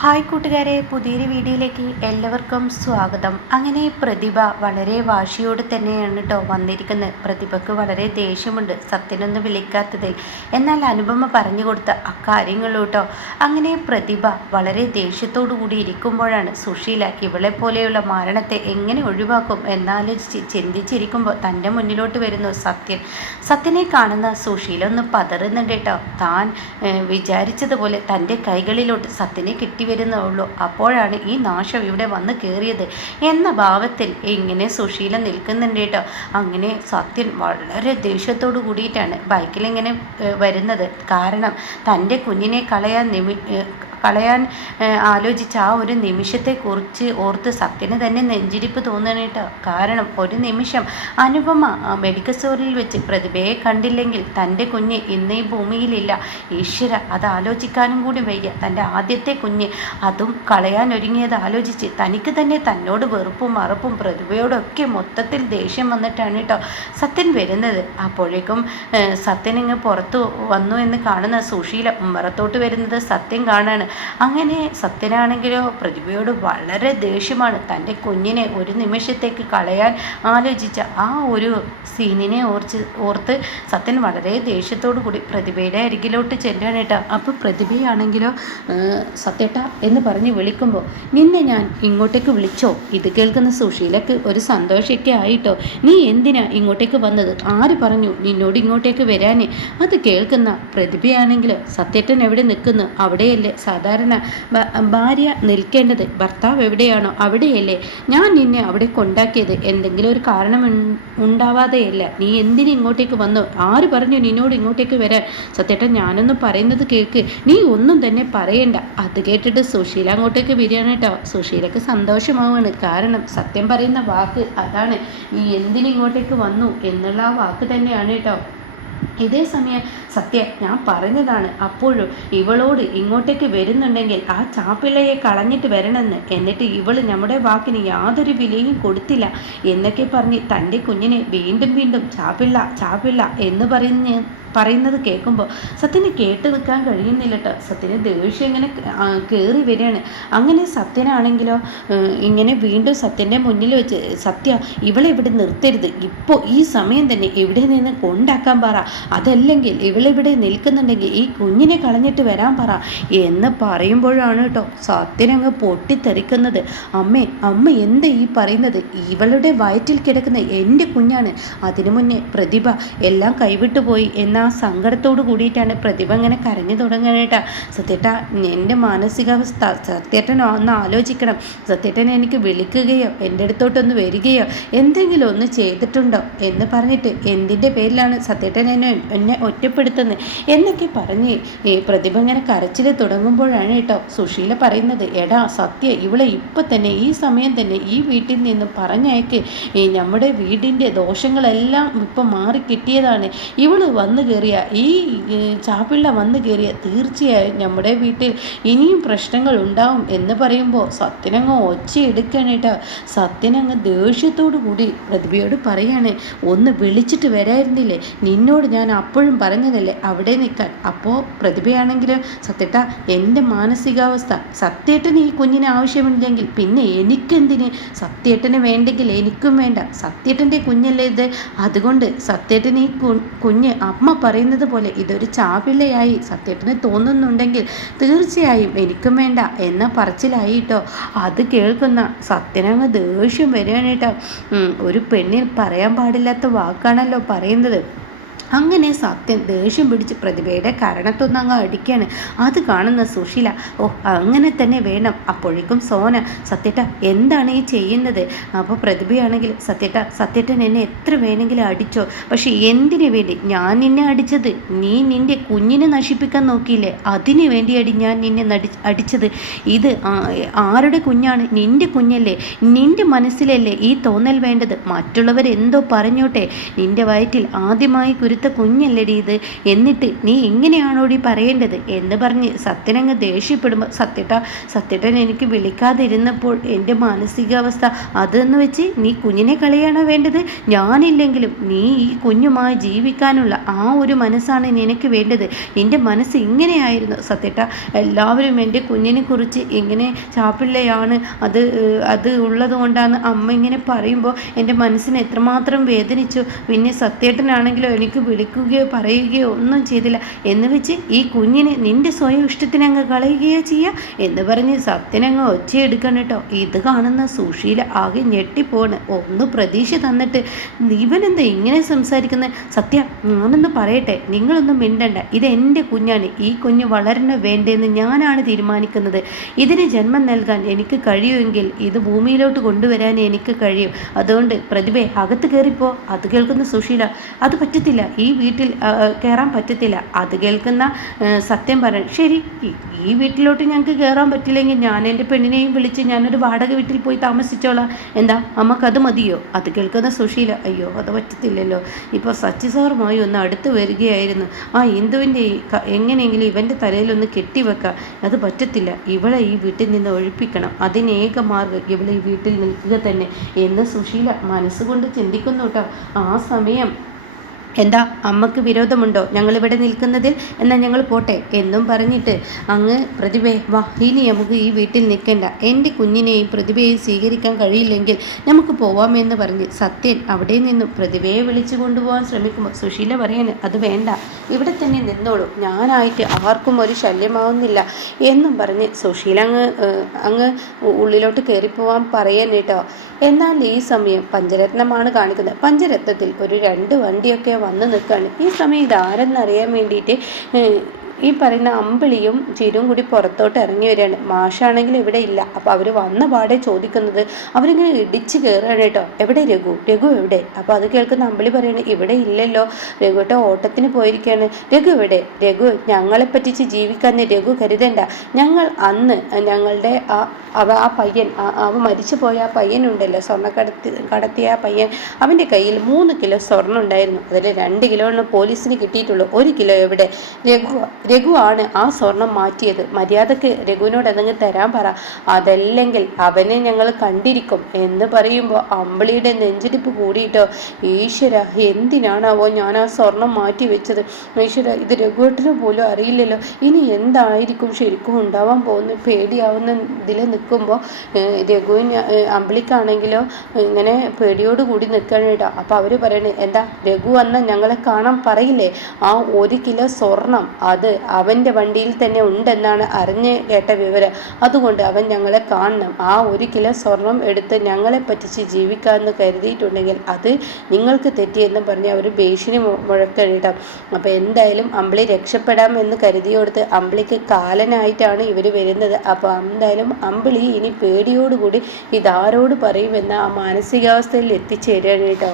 Hi കൂട്ടുകാരെ, പുതിയൊരു വീഡിയോയിലേക്ക് എല്ലാവർക്കും സ്വാഗതം. അങ്ങനെ പ്രതിഭ വളരെ വാശിയോട് തന്നെയാണ് കേട്ടോ വന്നിരിക്കുന്നത്. പ്രതിഭയ്ക്ക് വളരെ ദേഷ്യമുണ്ട് സത്യനൊന്ന് വിളിക്കാത്തതിൽ. എന്നാൽ അനുപമ പറഞ്ഞു കൊടുത്ത അക്കാര്യങ്ങൾ കേട്ടോ. അങ്ങനെ പ്രതിഭ വളരെ ദേഷ്യത്തോടു കൂടി ഇരിക്കുമ്പോഴാണ് സുശീല ഇവളെ പോലെയുള്ള മരണത്തെ എങ്ങനെ ഒഴിവാക്കും എന്നാലോചിച്ച് ചിന്തിച്ചിരിക്കുമ്പോൾ തൻ്റെ മുന്നിലോട്ട് വരുന്നു സത്യൻ. സത്യനെ കാണുന്ന സുശീല ഒന്ന് പതറുന്നുണ്ട് കേട്ടോ. താൻ വിചാരിച്ചതുപോലെ തൻ്റെ കൈകളിലോട്ട് സത്യനെ കിട്ടി വരുന്നുള്ളൂ. അപ്പോഴാണ് ഈ നാശം ഇവിടെ വന്ന് കയറിയത് എന്ന ഭാവത്തിൽ ഇങ്ങനെ സുശീല നിൽക്കുന്നുണ്ട് കേട്ടോ. അങ്ങനെ സത്യൻ വളരെ ദേഷ്യത്തോടു കൂടിയിട്ടാണ് ബൈക്കിലിങ്ങനെ വരുന്നത്. കാരണം തൻ്റെ കുഞ്ഞിനെ കളയാൻ ആലോചിച്ച ആ ഒരു നിമിഷത്തെക്കുറിച്ച് ഓർത്ത് സത്യന് തന്നെ നെഞ്ചിരിപ്പ് തോന്നണം കേട്ടോ. കാരണം ഒരു നിമിഷം അനുപമ മെഡിക്കൽ സ്റ്റോറിൽ വെച്ച് പ്രതിഭയെ കണ്ടില്ലെങ്കിൽ തൻ്റെ കുഞ്ഞ് ഇന്ന് ഈ ഭൂമിയിലില്ല. ഈശ്വര, അത് ആലോചിക്കാനും കൂടി വയ്യ. തൻ്റെ ആദ്യത്തെ കുഞ്ഞ് അതും കളയാൻ ഒരുങ്ങിയത് ആലോചിച്ച് തനിക്ക് തന്നെ തന്നോട് വെറുപ്പും മറപ്പും പ്രതിഭയോടൊക്കെ മൊത്തത്തിൽ ദേഷ്യം വന്നിട്ടാണ് കേട്ടോ സത്യൻ വരുന്നത്. അപ്പോഴേക്കും സത്യൻ ഇങ്ങ് പുറത്തു വന്നു എന്ന് കാണുന്ന സുശീല ഉമ്മറത്തോട്ട് വരുന്നത് സത്യൻ കാണാണ്. അങ്ങനെ സത്യനാണെങ്കിലോ പ്രതിഭയോട് വളരെ ദേഷ്യമാണ്. തൻ്റെ കുഞ്ഞിനെ ഒരു നിമിഷത്തേക്ക് കളയാൻ ആലോചിച്ച ആ ഒരു സീനിനെ ഓർത്ത് സത്യൻ വളരെ ദേഷ്യത്തോടു കൂടി പ്രതിഭയുടെ അരികിലോട്ട് ചെല്ലാണ് കേട്ടോ. അപ്പോൾ പ്രതിഭയാണെങ്കിലോ സത്യേട്ട എന്ന് പറഞ്ഞ് വിളിക്കുമ്പോൾ നിന്നെ ഞാൻ ഇങ്ങോട്ടേക്ക് വിളിച്ചോ? ഇത് കേൾക്കുന്ന സുശീലക്ക് ഒരു സന്തോഷമൊക്കെ ആയിട്ടോ. നീ എന്തിനാ ഇങ്ങോട്ടേക്ക് വന്നത്? ആര് പറഞ്ഞു നിന്നോട് ഇങ്ങോട്ടേക്ക് വരാൻ? അത് കേൾക്കുന്ന പ്രതിഭയാണെങ്കിൽ സത്യേട്ടൻ എവിടെ നിൽക്കുന്നു അവിടെയല്ലേ സാധാരണ ഭാര്യ നിൽക്കേണ്ടത്? ഭർത്താവ് എവിടെയാണോ അവിടെയല്ലേ ഞാൻ നിന്നെ അവിടെ കൊണ്ടാക്കിയത്? എന്തെങ്കിലും ഒരു കാരണം ഉണ്ടാവാതെയല്ല. നീ എന്തിന് ഇങ്ങോട്ടേക്ക് വന്നു? ആര് പറഞ്ഞു നിന്നോട് ഇങ്ങോട്ടേക്ക് വരാൻ? സത്യേട്ടൻ ഞാനൊന്നും പറയുന്നത് കേൾക്ക്. നീ ഒന്നും തന്നെ പറയണ്ട. അത് കേട്ടിട്ട് സുശീല അങ്ങോട്ടേക്ക് വരികയാണ് കേട്ടോ. സുശീലക്ക് സന്തോഷമാവാണ്. കാരണം സത്യം പറയുന്ന വാക്ക് അതാണ്. നീ എന്തിന് ഇങ്ങോട്ടേക്ക് വന്നു എന്നുള്ള ആ വാക്ക് തന്നെയാണ് കേട്ടോ. ഇതേ സമയം സത്യ ഞാൻ പറഞ്ഞതാണ് അപ്പോഴും ഇവളോട് ഇങ്ങോട്ടേക്ക് വരുന്നുണ്ടെങ്കിൽ ആ ചാപ്പിള്ളയെ കളഞ്ഞിട്ട് വരണമെന്ന്. എന്നിട്ട് ഇവള് നമ്മുടെ വാക്കിന് യാതൊരു വിലയും കൊടുത്തില്ല എന്നൊക്കെ പറഞ്ഞ് തൻ്റെ കുഞ്ഞിനെ വീണ്ടും വീണ്ടും ചാപ്പിള്ള എന്ന് പറയുന്നത് കേൾക്കുമ്പോൾ സത്യന് കേട്ട് നിൽക്കാൻ കഴിയുന്നില്ല കേട്ടോ. സത്യന് ദേഷ്യം ഇങ്ങനെ കയറി വരികയാണ്. അങ്ങനെ സത്യനാണെങ്കിലോ ഇങ്ങനെ വീണ്ടും സത്യൻ്റെ മുന്നിൽ വെച്ച് സത്യ ഇവളെ ഇവിടെ നിർത്തരുത്. ഇപ്പോൾ ഈ സമയം തന്നെ ഇവിടെ നിന്ന് കൊണ്ടാക്കാൻ പറ. അതല്ലെങ്കിൽ ഇവളിവിടെ നിൽക്കുന്നുണ്ടെങ്കിൽ ഈ കുഞ്ഞിനെ കളഞ്ഞിട്ട് വരാൻ പറ എന്ന് പറയുമ്പോഴാണ് കേട്ടോ സത്യനങ്ങ് പൊട്ടിത്തെറിക്കുന്നത്. അമ്മ എന്താ ഈ പറയുന്നത്? ഇവളുടെ വയറ്റിൽ കിടക്കുന്ന എൻ്റെ കുഞ്ഞാണ്. അതിനു മുന്നേ പ്രതിഭ എല്ലാം കൈവിട്ടു പോയി എന്ന ആ സങ്കടത്തോട് കൂടിയിട്ടാണ് പ്രതിഭ ഇങ്ങനെ കരഞ്ഞു തുടങ്ങാനായിട്ടാ. സത്യേട്ട എൻ്റെ മാനസികാവസ്ഥ സത്യേട്ടൻ ഒന്ന് ആലോചിക്കണം. സത്യേട്ടൻ എനിക്ക് വിളിക്കുകയോ എൻ്റെ അടുത്തോട്ടൊന്ന് വരികയോ എന്തെങ്കിലും ഒന്ന് ചെയ്തിട്ടുണ്ടോ എന്ന് പറഞ്ഞിട്ട് എന്തിൻ്റെ പേരിലാണ് സത്യേട്ടൻ എന്നെ ഒറ്റപ്പെടുത്തുന്നത് എന്നൊക്കെ പറഞ്ഞ് പ്രതിഭ ഇങ്ങനെ കരച്ചിൽ തുടങ്ങുമ്പോഴാണ് കേട്ടോ സുശീല പറയുന്നത്, എടാ സത്യ ഇവളെ ഇപ്പം തന്നെ ഈ സമയം തന്നെ ഈ വീട്ടിൽ നിന്ന് പറഞ്ഞയക്ക്. നമ്മുടെ വീടിൻ്റെ ദോഷങ്ങളെല്ലാം ഇപ്പം മാറി കിട്ടിയതാണ്. ഇവള് വന്നു കയറിയ ഈ ചാപ്പിള്ള വന്നു കയറിയ തീർച്ചയായും നമ്മുടെ വീട്ടിൽ ഇനിയും പ്രശ്നങ്ങൾ ഉണ്ടാവും എന്ന് പറയുമ്പോൾ സത്യനങ്ങ് ഒച്ചയെടുക്കുകയാണ് കേട്ടോ. സത്യനങ്ങ് ദേഷ്യത്തോടു കൂടി പ്രതിഭയോട് പറയാണ്, ഒന്ന് വിളിച്ചിട്ട് വരായിരുന്നില്ലേ? നിന്നോട് ഞാൻ അപ്പോഴും പറഞ്ഞതല്ലേ അവിടെ നിൽക്കാൻ. അപ്പോൾ പ്രതിഭയാണെങ്കിലും സത്യേട്ട എൻ്റെ മാനസികാവസ്ഥ സത്യേട്ടന് ഈ കുഞ്ഞിന് ആവശ്യമില്ലെങ്കിൽ പിന്നെ എനിക്കെന്തിന്? സത്യേട്ടന് വേണ്ടെങ്കിൽ എനിക്കും വേണ്ട. സത്യേട്ടൻ്റെ കുഞ്ഞല്ലേ ഇത്. അതുകൊണ്ട് സത്യേട്ടന് ഈ കുഞ്ഞ് അമ്മ പറയുന്നത് പോലെ ഇതൊരു ചാപിള്ളയായി സത്യേട്ടന് തോന്നുന്നുണ്ടെങ്കിൽ തീർച്ചയായും എനിക്കും വേണ്ട എന്ന പറച്ചിലായി കേട്ടോ. അത് കേൾക്കുന്ന സത്യനങ്ങ് ദേഷ്യം വരികയാണ് കേട്ടോ. ഒരു പെണ്ണിൽ പറയാൻ പാടില്ലാത്ത വാക്കാണല്ലോ പറയുന്നത്. അങ്ങനെ സത്യൻ ദേഷ്യം പിടിച്ച് പ്രതിഭയുടെ കരണത്തൊന്നങ്ങ് അടിക്കുകയാണ്. അത് കാണുന്ന സുശീല, അങ്ങനെ തന്നെ വേണം. അപ്പോഴേക്കും സോന, സത്യേട്ട എന്താണ് ഈ ചെയ്യുന്നത്? അപ്പോൾ പ്രതിഭയാണെങ്കിൽ സത്യേട്ടൻ എന്നെ എത്ര വേണമെങ്കിലും അടിച്ചോ, പക്ഷെ എന്തിനു വേണ്ടി? ഞാൻ നിന്നെ അടിച്ചത് നീ നിൻ്റെ കുഞ്ഞിനെ നശിപ്പിക്കാൻ നോക്കിയില്ലേ, അതിനു വേണ്ടിയാണ് ഞാൻ നിന്നെ അടിച്ചത്. ഇത് ആരുടെ കുഞ്ഞാണ്? നിൻ്റെ കുഞ്ഞല്ലേ. നിൻ്റെ മനസ്സിലല്ലേ ഈ തോന്നൽ വേണ്ടത്? മറ്റുള്ളവരെന്തോ പറഞ്ഞോട്ടെ, നിൻ്റെ വയറ്റിൽ ആദ്യമായി എടുത്ത കുഞ്ഞല്ലടി ഇത്, എന്നിട്ട് നീ ഇങ്ങനെയാണോടി പറയേണ്ടത് എന്ന് പറഞ്ഞ് സത്യനങ്ങ് ദേഷ്യപ്പെടുമ്പോൾ സത്യട്ടൻ എനിക്ക് വിളിക്കാതിരുന്നപ്പോൾ എൻ്റെ മാനസികാവസ്ഥ അതെന്ന് വെച്ച് നീ കുഞ്ഞിനെ കളയാണോ വേണ്ടത്? ഞാനില്ലെങ്കിലും നീ ഈ കുഞ്ഞുമായി ജീവിക്കാനുള്ള ആ ഒരു മനസ്സാണ് നിനക്ക് വേണ്ടത്. എൻ്റെ മനസ്സ് ഇങ്ങനെയായിരുന്നു സത്യട്ട. എല്ലാവരും എൻ്റെ കുഞ്ഞിനെ കുറിച്ച് ഇങ്ങനെ ചാപ്പിള്ളയാണ്, അത് ഉള്ളത് കൊണ്ടാണ് അമ്മ ഇങ്ങനെ പറയുമ്പോൾ എൻ്റെ മനസ്സിന് എത്രമാത്രം വേദനിച്ചു. പിന്നെ സത്യേട്ടനാണെങ്കിലോ എനിക്ക് വിളിക്കുകയോ പറയുകയോ ഒന്നും ചെയ്തില്ല. എന്ന് വെച്ച് ഈ കുഞ്ഞിനെ നിൻ്റെ സ്വയം ഇഷ്ടത്തിനങ്ങ് കളയുകയോ ചെയ്യുക എന്ന് പറഞ്ഞ് സത്യനങ്ങ് ഒച്ചയെടുക്കണം കേട്ടോ. ഇത് കാണുന്ന സുശീല ആകെ ഞെട്ടിപ്പോണ്. ഒന്ന് പ്രതീക്ഷ തന്നിട്ട് ഇവനെന്താ ഇങ്ങനെ സംസാരിക്കുന്നത്? സത്യ, ഞാനൊന്ന് പറയട്ടെ, നിങ്ങളൊന്നും മിണ്ടണ്ട. ഇത് എൻ്റെ കുഞ്ഞാണ്. ഈ കുഞ്ഞ് വളരണോ വേണ്ടതെന്ന് ഞാനാണ് തീരുമാനിക്കുന്നത്. ഇതിന് ജന്മം നൽകാൻ എനിക്ക് കഴിയുമെങ്കിൽ ഇത് ഭൂമിയിലോട്ട് കൊണ്ടുവരാൻ എനിക്ക് കഴിയും. അതുകൊണ്ട് പ്രതിഭയെ അകത്ത് കയറിപ്പോ. അത് കേൾക്കുന്ന സുശീല, അത് പറ്റത്തില്ല, ഈ വീട്ടിൽ കയറാൻ പറ്റത്തില്ല. അത് കേൾക്കുന്ന സത്യം പറയാൻ, ശരി, ഈ വീട്ടിലോട്ട് ഞങ്ങൾക്ക് കയറാൻ പറ്റില്ലെങ്കിൽ ഞാൻ എൻ്റെ പെണ്ണിനെയും വിളിച്ച് ഞാനൊരു വാടക വീട്ടിൽ പോയി താമസിച്ചോളാം. എന്താ അമ്മക്കത് മതിയോ? അത് കേൾക്കുന്ന സുശീല, അയ്യോ അത് പറ്റത്തില്ലല്ലോ, ഇപ്പോൾ സച്ചി സാറുമായി ഒന്ന് അടുത്ത് വരികയായിരുന്നു. ആ ഇന്ദുവിൻ്റെ എങ്ങനെയെങ്കിലും ഇവൻ്റെ തലയിലൊന്ന് കെട്ടിവെക്കാം. അത് പറ്റത്തില്ല, ഇവളെ ഈ വീട്ടിൽ നിന്ന് ഒഴിപ്പിക്കണം. അതിനേക മാർഗം ഇവളെ ഈ വീട്ടിൽ നിൽക്കുക തന്നെ എന്ന് സുശീല മനസ്സുകൊണ്ട് ചിന്തിക്കുന്നു കേട്ടോ. ആ സമയം, എന്താ അമ്മക്ക് വിരോധമുണ്ടോ ഞങ്ങളിവിടെ നിൽക്കുന്നതിൽ? എന്നാൽ ഞങ്ങൾ പോട്ടെ എന്നും പറഞ്ഞിട്ട് അങ്ങ് പ്രതിഭയെ, വാ, ഇനി നമുക്ക് ഈ വീട്ടിൽ നിൽക്കേണ്ട. എൻ്റെ കുഞ്ഞിനെയും പ്രതിഭയെയും സ്വീകരിക്കാൻ കഴിയില്ലെങ്കിൽ നമുക്ക് പോവാമെന്ന് പറഞ്ഞ് സത്യൻ അവിടെ നിന്നും പ്രതിഭയെ വിളിച്ചു കൊണ്ടുപോകാൻ ശ്രമിക്കുമ്പോൾ സുശീല പറയാണ്, അത് വേണ്ട, ഇവിടെ തന്നെ നിന്നോളൂ, ഞാനായിട്ട് ആർക്കും ഒരു ശല്യമാവുന്നില്ല എന്നും പറഞ്ഞ് സുശീല അങ്ങ് ഉള്ളിലോട്ട് കയറിപ്പോവാൻ പറയാൻ കേട്ടോ. എന്നാൽ ഈ സമയം പഞ്ചരത്നമാണ് കാണിക്കുന്നത്. പഞ്ചരത്നത്തിൽ ഒരു 2 വണ്ടിയൊക്കെ വന്ന് നിൽക്കുകയാണ്. ഈ സമയം ഇതാരെന്നറിയാൻ വേണ്ടിയിട്ട് ഈ പറയുന്ന അമ്പിളിയും ചിരും കൂടി പുറത്തോട്ട് ഇറങ്ങി വരികയാണ്. മാഷാണെങ്കിൽ ഇവിടെ ഇല്ല. അപ്പോൾ അവർ വന്ന പാടെ ചോദിക്കുന്നത്, അവരിങ്ങനെ ഇടിച്ച് കയറുകയാണ് കേട്ടോ. എവിടെ രഘു എവിടെ? അപ്പോൾ അത് കേൾക്കുന്ന അമ്പിളി പറയുന്നത്, ഇവിടെ ഇല്ലല്ലോ, രഘുട്ട ഓട്ടത്തിന് പോയിരിക്കുകയാണ്. രഘു എവിടെ? രഘു ഞങ്ങളെ പറ്റിച്ച് ജീവിക്കാൻ രഘു കരുതണ്ട. ഞങ്ങൾ അന്ന് ഞങ്ങളുടെ ആ പയ്യൻ, അവൻ മരിച്ചു പോയ ആ പയ്യനുണ്ടല്ലോ, കടത്തിയ ആ പയ്യൻ, അവൻ്റെ കയ്യിൽ 3 കിലോ സ്വർണ്ണം ഉണ്ടായിരുന്നു. അതിൽ 2 കിലോയാണ് പോലീസിന് കിട്ടിയിട്ടുള്ളൂ. 1 കിലോ എവിടെ? രഘു ആണ് ആ സ്വർണം മാറ്റിയത്. മര്യാദക്ക് രഘുവിനോട് അതങ്ങ് തരാൻ പറ, അതല്ലെങ്കിൽ അവനെ ഞങ്ങൾ കണ്ടിരിക്കും എന്ന് പറയുമ്പോൾ അമ്പിളിയുടെ നെഞ്ചിടിപ്പ് കൂടിയിട്ടോ. ഈശ്വര, എന്തിനാണാവോ ഞാൻ ആ സ്വർണം മാറ്റി വെച്ചത്? ഈശ്വര, ഇത് രഘുവേട്ടന് പോലും അറിയില്ലല്ലോ. ഇനി എന്തായിരിക്കും ശരിക്കും ഉണ്ടാവാൻ പോകുന്ന പേടിയാവുന്ന ഇതിൽ നിൽക്കുമ്പോൾ രഘുവിന് അമ്പിളിക്കാണെങ്കിലോ ഇങ്ങനെ പേടിയോടുകൂടി നിൽക്കണം കേട്ടോ. അപ്പോൾ അവർ പറയണേ, എന്താ രഘു വന്നാൽ ഞങ്ങളെ കാണാൻ പറയില്ലേ? ആ 1 കിലോ സ്വർണം അത് അവൻ്റെ വണ്ടിയിൽ തന്നെ ഉണ്ടെന്നാണ് അറിഞ്ഞ് കേട്ട വിവരം. അതുകൊണ്ട് അവൻ ഞങ്ങളെ കാണണം. ആ 1 കിലോ സ്വർണം എടുത്ത് ഞങ്ങളെ പറ്റിച്ച് ജീവിക്കാമെന്ന് കരുതിയിട്ടുണ്ടെങ്കിൽ അത് നിങ്ങൾക്ക് തെറ്റിയെന്ന് പറഞ്ഞ് അവർ ഭീഷണി മുഴക്കണിടാം. അപ്പോൾ എന്തായാലും അമ്പിളി രക്ഷപ്പെടാം എന്ന് കരുതിയോടുത്ത് അമ്പിളിക്ക് കാലനായിട്ടാണ് ഇവർ വരുന്നത്. അപ്പോൾ എന്തായാലും അമ്പിളി ഇനി പേടിയോടുകൂടി ഇതാരോട് പറയുമെന്ന ആ മാനസികാവസ്ഥയിൽ എത്തിച്ചേരുകയാണ് കേട്ടോ.